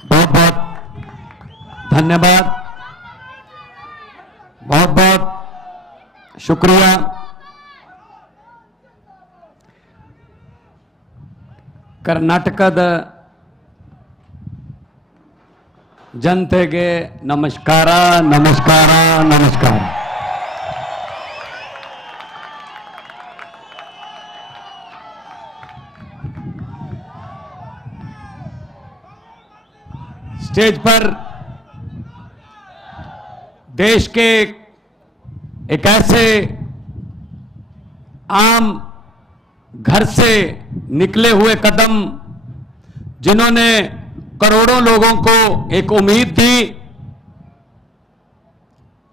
बहुत बहुत धन्यवाद, बहुत बहुत शुक्रिया। ಕರ್ನಾಟಕದ ಜನತೆಗೆ ನಮಸ್ಕಾರ ನಮಸ್ಕಾರ ನಮಸ್ಕಾರ। स्टेज पर देश के एक ऐसे आम घर से निकले हुए कदम जिन्होंने करोड़ों लोगों को एक उम्मीद दी,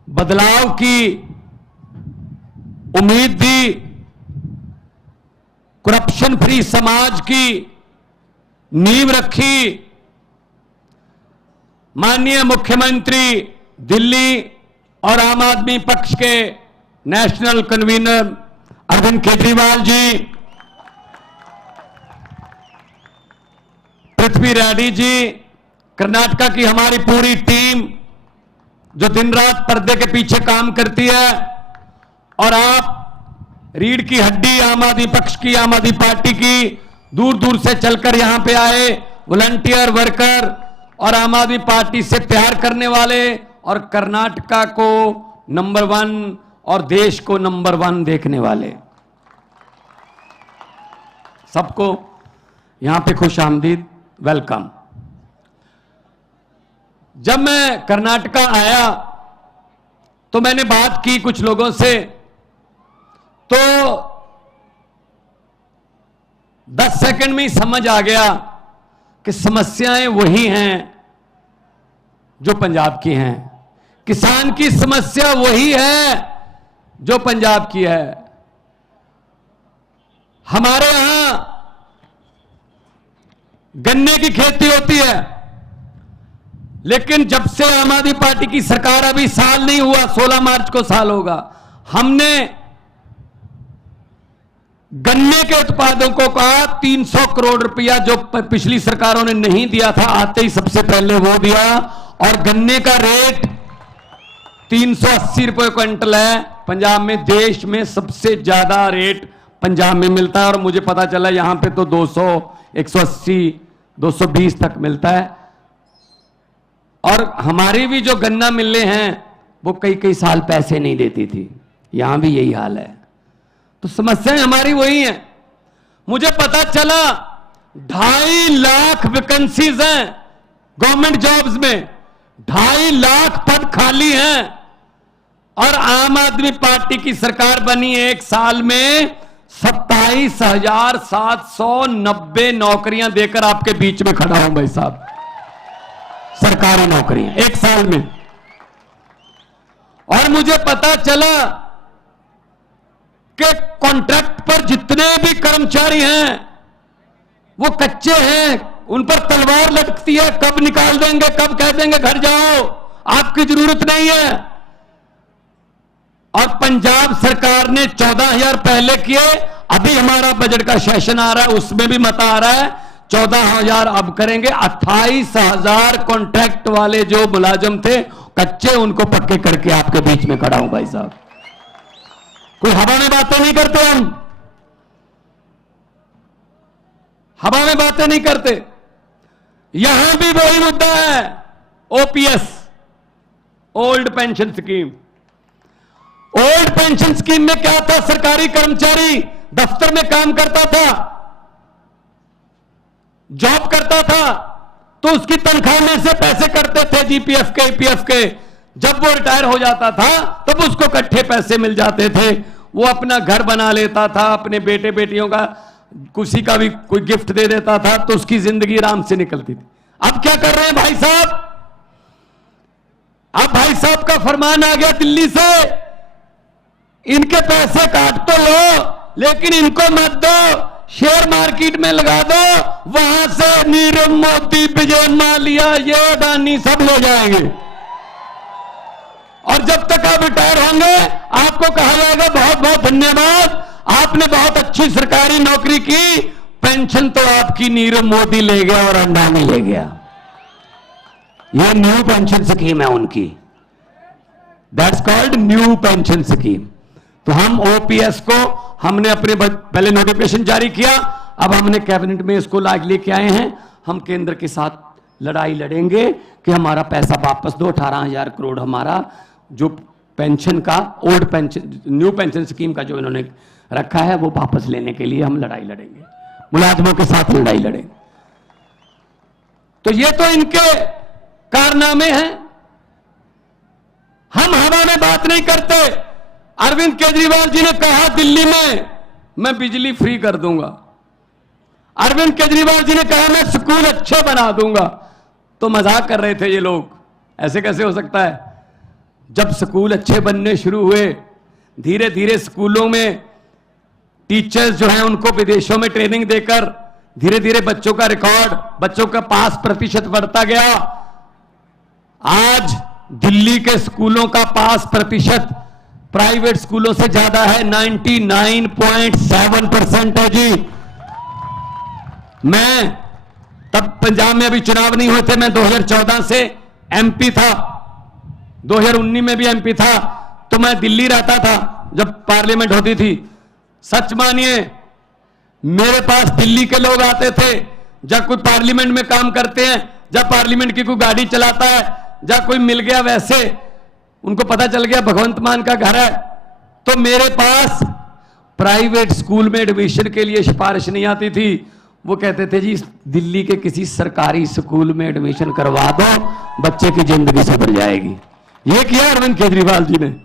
बदलाव की उम्मीद दी, करप्शन फ्री समाज की नींव रखी। माननीय मुख्यमंत्री दिल्ली और आम आदमी पक्ष के नेशनल कन्वीनर अरविंद केजरीवाल जी, पृथ्वी रेड्डी जी, कर्नाटका की हमारी पूरी टीम जो दिन रात पर्दे के पीछे काम करती है, और आप रीढ़ की हड्डी आम आदमी पक्ष की, आम आदमी पार्टी की, दूर दूर से चलकर यहां पे आए वॉलंटियर वर्कर और आम आदमी पार्टी से प्यार करने वाले और कर्नाटका को नंबर 1 और देश को नंबर 1 देखने वाले, सबको यहां पे खुश आमदीद, वेलकम। जब मैं कर्नाटका आया तो मैंने बात की कुछ लोगों से, तो 10 सेकंड में ही समझ आ गया कि समस्याएं वही हैं जो पंजाब की हैं। किसान की समस्या वही है जो पंजाब की है। हमारे यहां गन्ने की खेती होती है, लेकिन जब से आम आदमी पार्टी की सरकार, अभी साल नहीं हुआ, 16 मार्च को साल होगा, हमने गन्ने के उत्पादकों का 300 करोड़ रुपया जो पिछली सरकारों ने नहीं दिया था, आते ही सबसे पहले वो दिया, और गन्ने का रेट 380 रुपए क्विंटल है। पंजाब में, देश में सबसे ज्यादा रेट पंजाब में मिलता है, और मुझे पता चला यहां पे तो 200, 180, 220 तक मिलता है। और हमारी भी जो गन्ना मिलें हैं वो कई कई साल पैसे नहीं देती थी, यहां भी यही हाल है। तो समस्याएं हमारी वही हैं। मुझे पता चला 2.5 लाख वैकेंसीज हैं गवर्नमेंट जॉब्स में, 2.5 लाख पद खाली हैं, और आम आदमी पार्टी की सरकार बनी 1 साल में 27,790 नौकरियां देकर आपके बीच में खड़ा हूं भाई साहब, सरकारी नौकरियां 1 साल में। और मुझे पता चला कि कॉन्ट्रैक्ट पर जितने भी कर्मचारी हैं वो कच्चे हैं, उन पर तलवार लटकती है, कब निकाल देंगे, कब कह देंगे घर जाओ, आपकी जरूरत नहीं है। और पंजाब सरकार ने 14,000 पहले किए, अभी हमारा बजट का सेशन आ रहा है, उसमें भी मता आ रहा है 14,000 अब करेंगे। 28,000 कॉन्ट्रैक्ट वाले जो मुलाजिम थे कच्चे, उनको पक्के करके आपके बीच में खड़ा हूं भाई साहब। कोई हवा में बातें नहीं करते, हम हवा में बातें नहीं करते। यहां भी वही मुद्दा है, OPS, old pension scheme. Old pension scheme में क्या था, सरकारी कर्मचारी दफ्तर में काम करता था, जॉब करता था, तो उसकी तनख्वाह में से पैसे कटते थे जीपीएफ के, ईपीएफ के। जब वो रिटायर हो जाता था तब उसको इकट्ठे पैसे मिल जाते थे, वो अपना घर बना लेता था, अपने बेटे बेटियों का किसी का भी कोई गिफ्ट दे देता था, तो उसकी जिंदगी आराम से निकलती थी। अब क्या कर रहे हैं भाई साहब, अब भाई साहब का फरमान आ गया दिल्ली से, इनके पैसे काट तो लो लेकिन इनको मत दो, शेयर मार्केट में लगा दो, वहां से नीरव मोदी, विजय माल्या, ये अडानी सब ले जाएंगे, और जब तक आप रिटायर होंगे आपको कहा जाएगा बहुत बहुत धन्यवाद, आपने बहुत अच्छी सरकारी नौकरी की, पेंशन तो आपकी नीरव मोदी ले गया और अंबानी ले गया। ये न्यू पेंशन स्कीम है उनकी, that's called new pension scheme. तो हम ओपीएस को हमने अपने पहले नोटिफिकेशन जारी किया, अब हमने कैबिनेट में इसको लाग लेके आए हैं। हम केंद्र के साथ लड़ाई लड़ेंगे कि हमारा पैसा वापस दो। 18,000 करोड़ हमारा जो पेंशन का old pension new pension scheme का जो इन्होंने रखा है वो वापस लेने के लिए हम लड़ाई लड़ेंगे, मुलाजमों के साथ लड़ाई लड़ेंगे। तो ये तो इनके कारनामे हैं। हम हवा में बात नहीं करते। अरविंद केजरीवाल जी ने कहा दिल्ली में मैं बिजली फ्री कर दूंगा। अरविंद केजरीवाल जी ने कहा मैं स्कूल अच्छे बना दूंगा। तो मजाक कर रहे थे ये लोग, ऐसे कैसे हो सकता है? जब स्कूल अच्छे बनने शुरू हुए, धीरे धीरे स्कूलों में टीचर्स जो हैं उनको विदेशों में ट्रेनिंग देकर धीरे धीरे बच्चों का रिकॉर्ड, बच्चों का पास प्रतिशत बढ़ता गया। आज दिल्ली के स्कूलों का पास प्रतिशत प्राइवेट स्कूलों से ज्यादा है, 99.7% है जी। मैं तब पंजाब में अभी चुनाव नहीं हुए थे, मैं 2014 से एमपी था, 2019 में भी एमपी था। तो मैं दिल्ली रहता था जब पार्लियामेंट होती थी। सच मानिए मेरे पास दिल्ली के लोग आते थे, जब कोई पार्लियामेंट में काम करते हैं, जब पार्लियामेंट की कोई गाड़ी चलाता है, जब कोई मिल गया, वैसे उनको पता चल गया भगवंत मान का घर है, तो मेरे पास प्राइवेट स्कूल में एडमिशन के लिए सिफारिश नहीं आती थी। वो कहते थे जी दिल्ली के किसी सरकारी स्कूल में एडमिशन करवा दो, बच्चे की जिंदगी सुधर जाएगी। ये किया अरविंद केजरीवाल जी ने,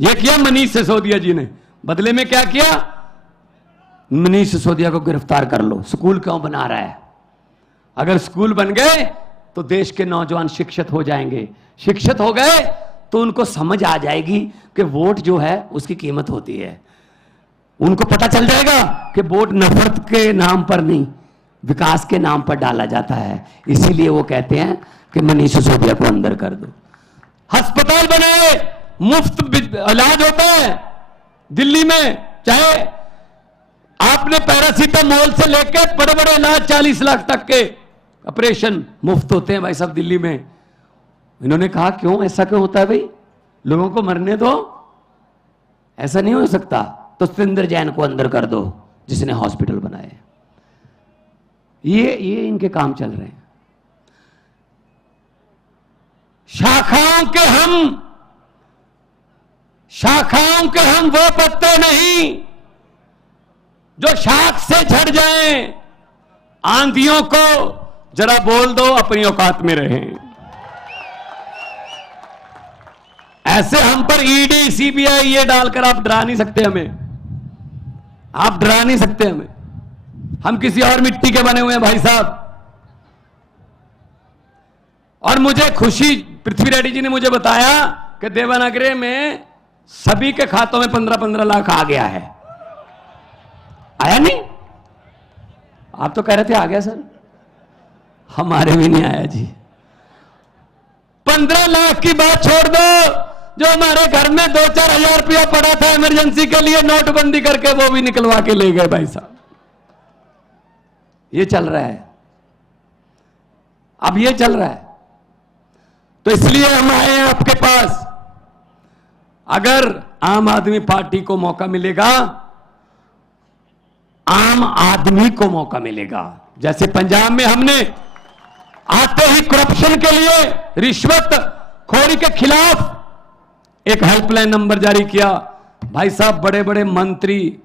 ये किया मनीष सिसोदिया जी ने। बदले में क्या किया? मनीष सिसोदिया को गिरफ्तार कर लो। स्कूल क्यों बना रहा है? अगर स्कूल बन गए तो देश के नौजवान शिक्षित हो जाएंगे। शिक्षित हो गए तो उनको समझ आ जाएगी कि वोट जो है उसकी कीमत होती है। उनको पता चल जाएगा कि वोट नफरत के नाम पर नहीं, विकास के नाम पर डाला जाता है। इसीलिए वो कहते हैं कि मनीष सिसोदिया को अंदर कर दो। अस्पताल बनाए, मुफ्त इलाज होता है दिल्ली में। चाहे आपने पैरासीटामोल से लेकर बड़े बड़े इलाज 40 लाख तक के ऑपरेशन मुफ्त होते हैं भाई साहब दिल्ली में। इन्होंने कहा क्यों, ऐसा क्यों होता है भाई? लोगों को मरने दो, ऐसा नहीं हो सकता। तो सुरेंद्र जैन को अंदर कर दो जिसने हॉस्पिटल बनाए। ये इनके काम चल रहे हैं। शाखाओं के हम वो पत्ते नहीं जो शाख से झड़ जाएं। आंधियों को जरा बोल दो अपनी औकात में रहें। ऐसे हम पर ईडी सीबीआई ये डालकर आप डरा नहीं सकते हमें, आप डरा नहीं सकते हमें। हम किसी और मिट्टी के बने हुए हैं भाई साहब। और मुझे खुशी, पृथ्वी रेड्डी जी ने मुझे बताया कि देवनागरी में सभी के खातों में 15-15 लाख आ गया है। आया नहीं? आप तो कह रहे थे आ गया सर, हमारे भी नहीं आया जी। 15 लाख की बात छोड़ दो, जो हमारे घर में 2-4 हजार रुपया पड़ा था इमरजेंसी के लिए, नोटबंदी करके वो भी निकलवा के ले गए भाई साहब। ये चल रहा है, अब ये चल रहा है। तो इसलिए हम आए हैं आपके पास। अगर आम आदमी पार्टी को मौका मिलेगा, आम आदमी को मौका मिलेगा। जैसे पंजाब में हमने आते ही करप्शन के लिए, रिश्वत खोरी के खिलाफ एक हेल्पलाइन नंबर जारी किया। भाई साहब बड़े बड़े मंत्री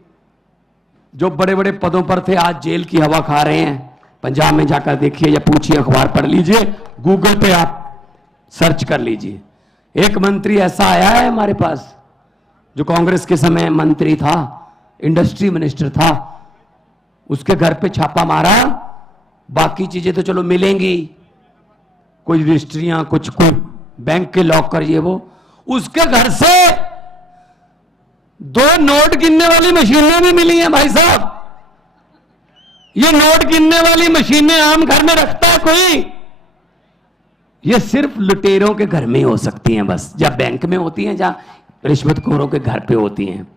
जो बड़े बड़े पदों पर थे आज जेल की हवा खा रहे हैं। पंजाब में जाकर देखिए या पूछिए, अखबार पढ़ लीजिए, गूगल पे आप सर्च कर लीजिए। एक मंत्री ऐसा आया है हमारे पास जो कांग्रेस के समय मंत्री था, इंडस्ट्री मिनिस्टर था, उसके घर पे छापा मारा। बाकी चीजें तो चलो मिलेंगी, कोई रजिस्ट्रियां, कुछ कोई बैंक के लॉकर, ये वो। उसके घर से 2 नोट गिनने वाली मशीनें भी मिली हैं भाई साहब। ये नोट गिनने वाली मशीनें आम घर में रखता है कोई? ये सिर्फ लुटेरों के घर में हो सकती हैं बस, या बैंक में होती हैं, या रिश्वतखोरों के घर पे होती हैं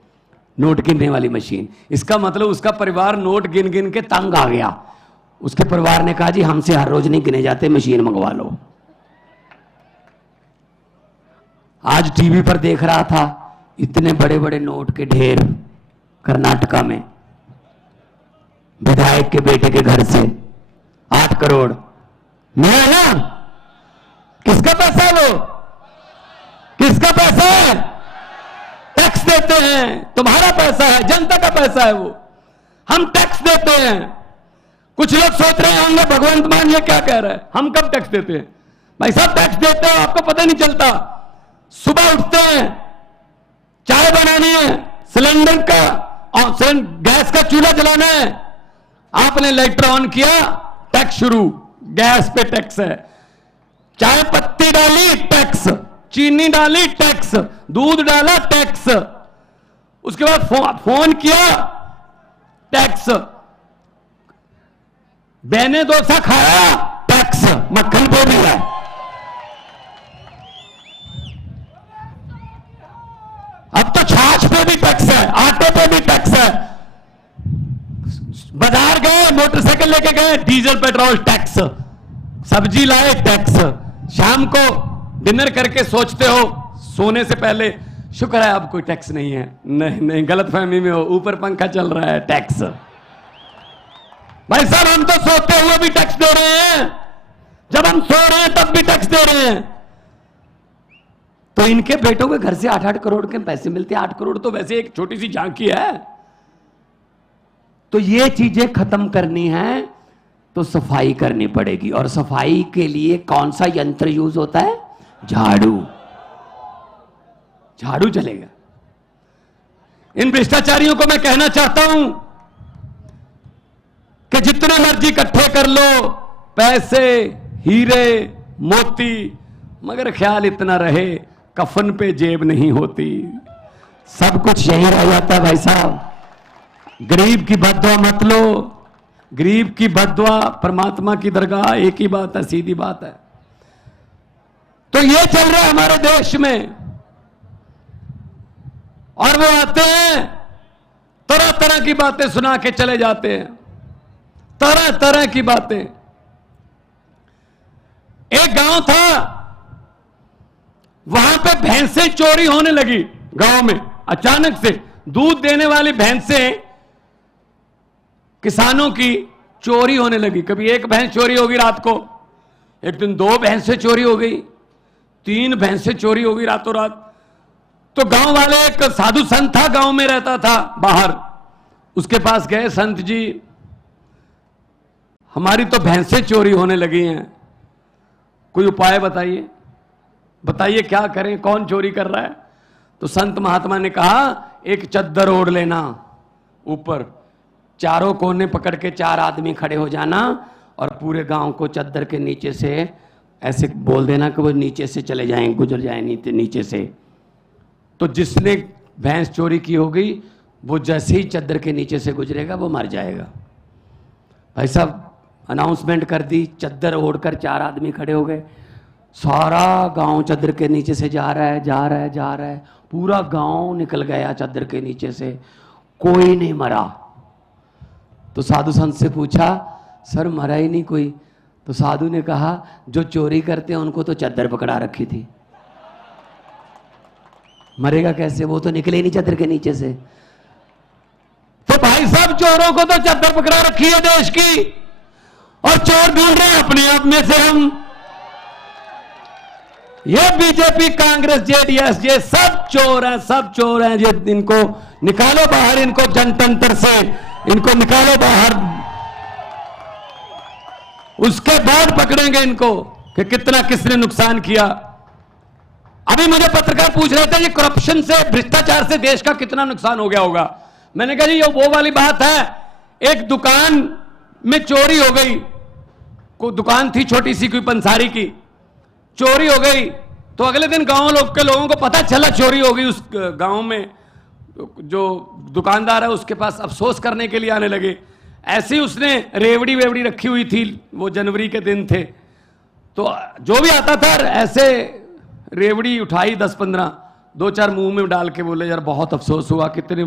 नोट गिनने वाली मशीन। इसका मतलब उसका परिवार नोट गिन गिन के तंग आ गया। उसके परिवार ने कहा जी हमसे हर रोज नहीं गिने जाते, मशीन मंगवा लो। आज टीवी पर देख रहा था, इतने बड़े बड़े नोट के ढेर कर्नाटका में, विधायक के बेटे के घर से 8 करोड़ मिला ना। किसका पैसा है वो? किसका पैसा है? टैक्स देते हैं, तुम्हारा पैसा है, जनता का पैसा है वो। हम टैक्स देते हैं। कुछ लोग सोच रहे होंगे भगवंत मान ये क्या कह रहा है, हम कब टैक्स देते हैं? भाई साहब टैक्स देते हो, आपको पता नहीं चलता। सुबह उठते हैं, चाय बनानी है, सिलेंडर का और गैस का चूल्हा जलाना है, आपने लाइटर ऑन किया, टैक्स शुरू, गैस पे टैक्स है। चाय पत्ती डाली, टैक्स, चीनी डाली, टैक्स, दूध डाला, टैक्स, उसके बाद फोन किया, टैक्स, बेने डोसा खाया, टैक्स, मक्खन पे भी है। अब तो छाछ पे भी टैक्स है, आटे पे भी टैक्स है। बाजार गए, मोटरसाइकिल लेके गए, डीजल पेट्रोल टैक्स, सब्जी लाए टैक्स, शाम को डिनर करके सोचते हो सोने से पहले शुक्र है अब कोई टैक्स नहीं है। नहीं नहीं, गलतफहमी में हो, ऊपर पंखा चल रहा है, टैक्स। भाई साहब हम तो सोते हुए भी टैक्स दे रहे हैं, जब हम सो रहे हैं तब भी टैक्स दे रहे हैं। तो इनके बेटों के घर से 8-8 करोड़ के पैसे मिलते हैं। 8 करोड़ तो वैसे एक छोटी सी झांकी है। तो ये चीजें खत्म करनी है तो सफाई करनी पड़ेगी। और सफाई के लिए कौन सा यंत्र यूज होता है? झाड़ू। झाड़ू चलेगा। इन भ्रष्टाचारियों को मैं कहना चाहता हूं कि जितने मर्जी इकट्ठे कर लो पैसे, हीरे, मोती, मगर ख्याल इतना रहे कफन पे जेब नहीं होती। सब कुछ यही रह जाता है भाई साहब। गरीब की बद्दुआ मत लो। गरीब की बद्दुआ परमात्मा की दरगाह, एक ही बात है, सीधी बात है। तो ये चल रहा है हमारे देश में। और वो आते हैं, तरह तरह की बातें सुना के चले जाते हैं, तरह तरह की बातें। एक गांव था, वहां पे भैंसें चोरी होने लगी। गांव में अचानक से दूध देने वाली भैंसें किसानों की चोरी होने लगी। कभी एक भैंस चोरी होगी रात को, एक दिन 2 भैंसें चोरी हो गई, 3 भैंसें चोरी हो गई रातों रात। तो गांव वाले, एक साधु संत था, गांव में रहता था बाहर, उसके पास गए, संत जी हमारी तो भैंसें चोरी होने लगी हैं, कोई उपाय बताइए, बताइए क्या करें, कौन चोरी कर रहा है। तो संत महात्मा ने कहा एक चद्दर ओढ़ लेना, ऊपर चारों कोने पकड़ के 4 आदमी खड़े हो जाना और पूरे गांव को चद्दर के नीचे से ऐसे बोल देना कि वो नीचे से चले जाएं, गुजर जाएं नीचे से। तो जिसने भैंस चोरी की होगी वो जैसे ही चद्दर के नीचे से गुजरेगा वो मर जाएगा। भाई साहब अनाउंसमेंट कर दी, चद्दर ओढ़कर 4 आदमी खड़े हो गए, सारा गांव चद्दर के नीचे से जा रहा है, जा रहा है, जा रहा है, पूरा गांव निकल गया चद्दर के नीचे से, कोई नहीं मरा। तो साधु संत से पूछा सर मरा ही नहीं कोई? तो साधु ने कहा जो चोरी करते हैं उनको तो चद्दर पकड़ा रखी थी, मरेगा कैसे, वो तो निकले ही नहीं चद्दर के नीचे से। तो भाई साहब चोरों को तो चद्दर पकड़ा रखी है देश की, और चोर ढूंढ रहे हैं अपने आप में से हम। ये बीजेपी, कांग्रेस, जेडीएस, ये सब चोर हैं, सब चोर हैं। ये इनको निकालो बाहर, इनको जनतंत्र से इनको निकालो बाहर, उसके बाद पकड़ेंगे इनको कि कितना किसने नुकसान किया। अभी मुझे पत्रकार पूछ रहे थे ये करप्शन से, भ्रष्टाचार से देश का कितना नुकसान हो गया होगा। मैंने कहा जी ये वो वाली बात है, एक दुकान में चोरी हो गई, कोई दुकान थी छोटी सी कोई पंसारी की, चोरी हो गई। तो अगले दिन गांव के लोगों को पता चला चोरी हो गई, उस गांव में जो दुकानदार है उसके पास अफसोस करने के लिए आने लगे। ऐसे ही उसने रेवड़ी वेवड़ी रखी हुई थी, वो जनवरी के दिन थे, तो जो भी आता था ऐसे रेवड़ी उठाई 10-15, 2-4 मुंह में डाल के बोले यार बहुत अफसोस हुआ, कितने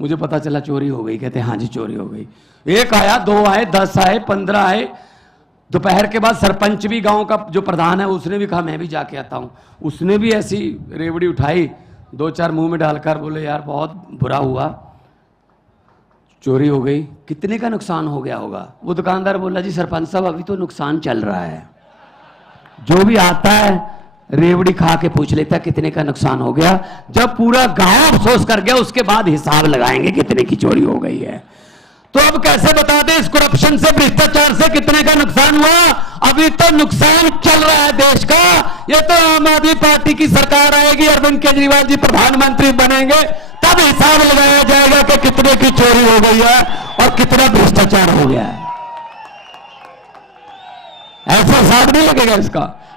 मुझे पता चला चोरी हो गई। कहते हाँ जी चोरी हो गई। 1 आया, 2 आए, 10 आए, 15 आए, दोपहर के बाद सरपंच भी, गांव का जो प्रधान है, उसने भी कहा मैं भी जाके आता हूं। उसने भी ऐसी रेवड़ी उठाई, 2-4 मुंह में डालकर बोले यार बहुत बुरा हुआ, चोरी हो गई। कितने का नुकसान हो गया होगा? वो दुकानदार बोला जी सरपंच साहब अभी तो नुकसान चल रहा है, जो भी आता है रेवड़ी खा के पूछ लेता कितने का नुकसान हो गया। जब पूरा गांव अफसोस कर गया उसके बाद हिसाब लगाएंगे कितने की चोरी हो गई है। तो अब कैसे बता दें इस करप्शन से, भ्रष्टाचार से कितने का नुकसान हुआ? अभी तो नुकसान चल रहा है देश का। ये तो आम आदमी पार्टी की सरकार आएगी, अरविंद केजरीवाल जी प्रधानमंत्री बनेंगे, तब हिसाब लगाया जाएगा कि कितने की चोरी हो गई है और कितना भ्रष्टाचार हो गया है। ऐसा हिसाब नहीं लगेगा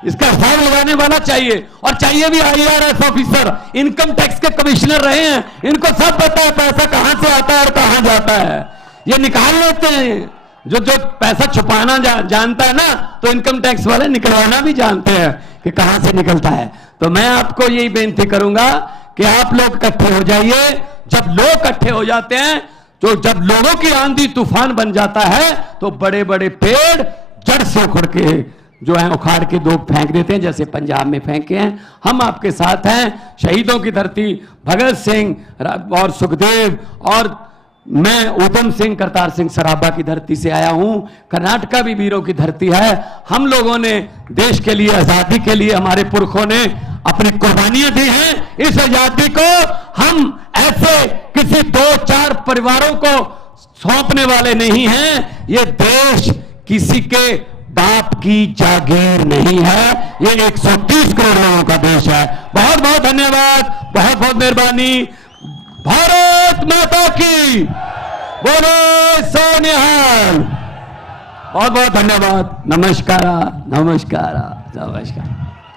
इसका हिसाब लगाने वाला चाहिए, और चाहिए भी IRS ऑफिसर, इनकम टैक्स के कमिश्नर रहे हैं, इनको सब पता है पैसा कहां से आता है और कहां जाता है। ये निकाल लेते हैं, जो पैसा छुपाना जानता है ना, तो इनकम टैक्स वाले निकलवाना भी जानते हैं कि कहां से निकलता है। तो मैं आपको यही बेनती करूंगा कि आप लोग इकट्ठे हो जाइए। जब लोग इकट्ठे हो जाते हैं, तो जब लोगों की आंधी तूफान बन जाता है, तो बड़े बड़े पेड़ जड़ से उखड़ के जो है उखाड़ के दो फेंक देते हैं, जैसे पंजाब में फेंके हैं। हम आपके साथ हैं। शहीदों की धरती, भगत सिंह और सुखदेव, और मैं उधम सिंह करतार सिंह सराभा की धरती से आया हूं। कर्नाटका भी वीरों की धरती है। हम लोगों ने देश के लिए, आजादी के लिए हमारे पुरखों ने अपनी कुर्बानियां दी हैं। इस आजादी को हम ऐसे किसी 2-4 परिवारों को सौंपने वाले नहीं हैं। ये देश किसी के बाप की जागीर नहीं है, ये 130 करोड़ लोगों का देश है। बहुत बहुत धन्यवाद, बहुत बहुत मेहरबानी। भारत माता की बोलो सोनिहाल। बहुत बहुत धन्यवाद। नमस्कार नमस्कार नमस्कार।